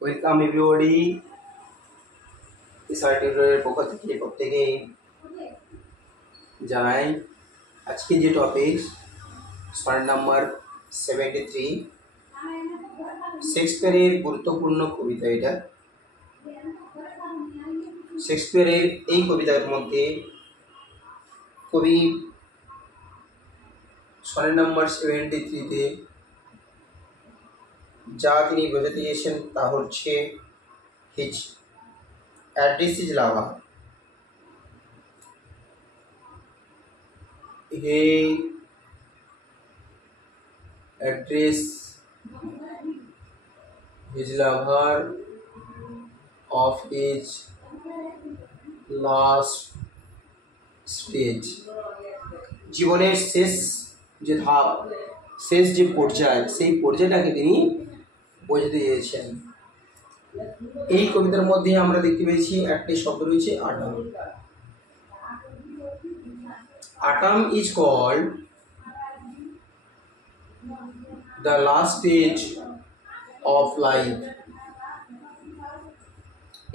Welcome everybody. SR টিউটোরিয়ালের পক্ষ থেকে প্রত্যেকেই জানাই আজকে যে টপিক সনেট নাম্বার 73 শেক্সপিয়ারের গুরুত্বপূর্ণ কবিতা। এটা শেক্সপিয়ারের এই কবিতার মধ্যে কবি সনেট নাম্বার 73-তে যা তিনি বোঝাতে চেয়েছেন তা হচ্ছে his address is lava. He address his lover of his last stage, জীবনের শেষ যে ধাপ, শেষ যে পর্যায়, সেই পর্যায়টাকে তিনি বোঝাতে চেয়েছেন। এই কবিতার মধ্যে আমরা দেখতে পেয়েছি একটি শব্দ রয়েছে আটাম। Atom is called the last stage of life.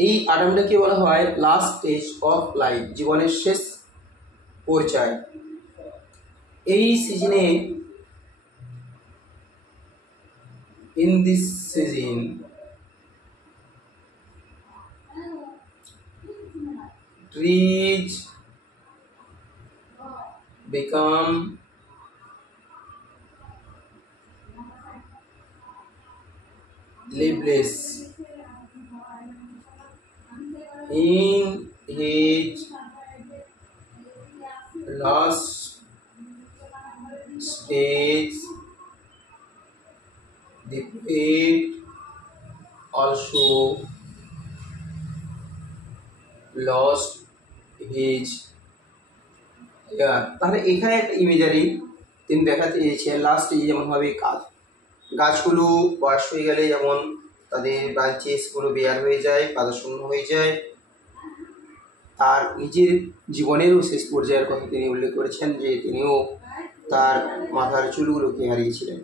এই আটামটাকে বলা হয় লাস্ট স্টেজ অফ লাইফ, জীবনের শেষ পর্যায়। এই সিজনে in this season trees become leafless. In his last stage, the poet also lost his hair. তাহলে এখানে একটা ইমেজারি তিনি দেখাতে চেয়েছেন লাস্ট স্টেজে যেমনভাবে গাছগুলো বয়স হয়ে গেলে যেমন তাদের ব্রাঞ্চেসগুলো বেয়ার হয়ে যায়, পাতা শূন্য হয়ে যায়, তার নিজের জীবনেরও শেষ পর্যায়ের কথা তিনি উল্লেখ করেছেন যে তিনিও তার মাথার চুলগুলোকে হারিয়েছিলেন।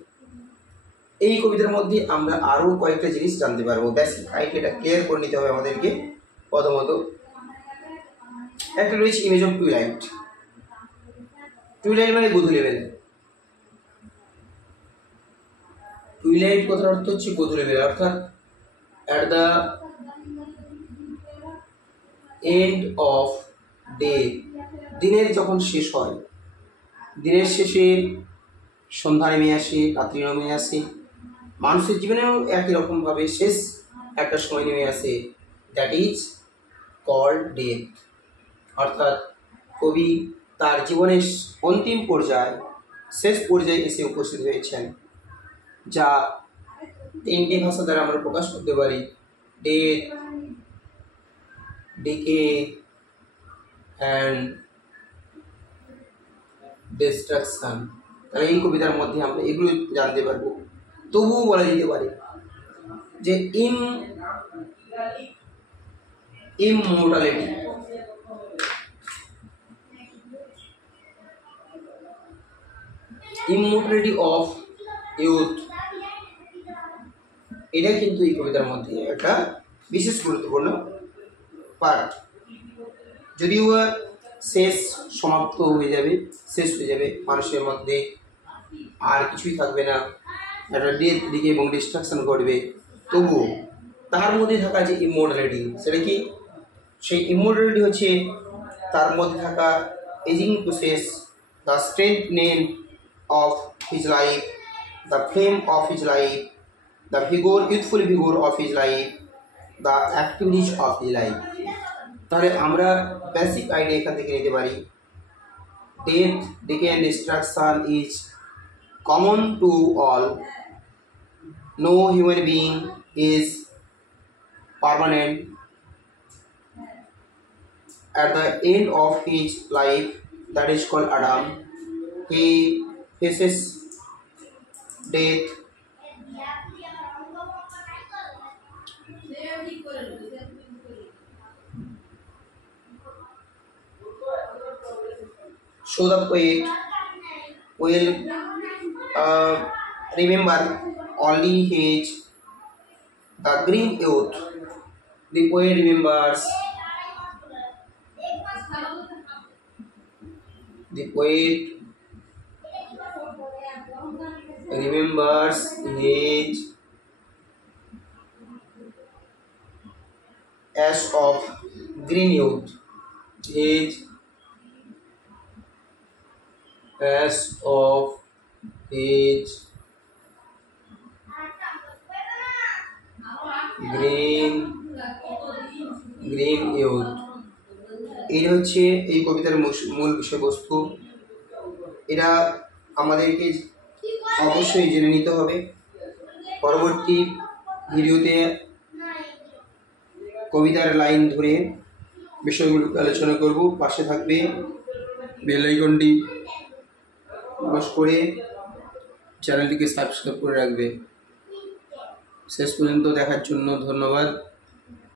এই কবিতার মধ্যে আমরা আরও কয়েকটা জিনিস জানতে পারবো। বেসিক আইডিয়াটা ক্লিয়ার করে নিতে হবে আমাদেরকে। প্রথমত একটা রয়েছে ইমেজ অফ টুইলাইট। টুইলাইট মানে গোধূলিবেলা। টুইলাইট কথার অর্থ হচ্ছে গোধূলিবেলা, অর্থাৎ at the end off day, দিনের যখন শেষ হয়, দিনের শেষে সন্ধ্যা নেমে আসে, রাত্রি নেমে আসে, মানুষের জীবনেও একই রকমভাবে শেষ একটা সময় নেমে আসে, দ্যাট ইজ কল্ড ডেথ। অর্থাৎ কবি তার জীবনের অন্তিম পর্যায়ে, শেষ পর্যায়ে এসে উপস্থিত হয়েছেন, যা তিনটি ভাষা দ্বারা আমরা প্রকাশ করতে পারি: ডেথ, ডিকে অ্যান্ড ডিস্ট্রাকশন। তাহলে এই কবিতার মধ্যে আমরা এগুলো জানতে পারবো। তবুও বলা যেতে পারে যে ইমমর্টালিটি, ইমমর্টালিটি অফ ইউথ, এটা কিন্তু এই কবিতার মধ্যে একটা বিশেষ গুরুত্বপূর্ণ পার্ট। যদিও শেষ সমাপ্ত হয়ে যাবে, শেষ হয়ে যাবে, মানুষের মধ্যে আর কিছুই থাকবে না, একটা ডেথ দিকে এবং ডিস্ট্রাকশন ঘটবে, তবুও তার মধ্যে থাকা যে ইমমর্টালিটি, সেটা কি? সেই ইমমর্টালিটি হচ্ছে তার মধ্যে থাকা ageing process, the strengthening of his life, the flame of his life, the vigour, youthful vigour of his life, the activities of his life. তাহলে আমরা বেসিক আইডিয়া এখান থেকে নিতে পারি, death, decay and destruction is common to all. No human being is permanent. At the end of his life, that is called Adam, he faces death. So the poet will remember only his the green youth. The poet remembers his ash of green youth. His ash of his green youth. এই হচ্ছে এই কবিতার মূল বিষয়বস্তু। এটা আমাদেরকে অবশ্যই জেনে নিতে হবে। পরবর্তী ভিডিওতে কবিতার লাইন ধরে বিষয়গুলো আলোচনা করব। পাশে থাকবে, বেল আইকনটি প্রেস করে চ্যানেলটিকে সাবস্ক্রাইব করে রাখবে। শেষ পর্যন্ত দেখার জন্য ধন্যবাদ।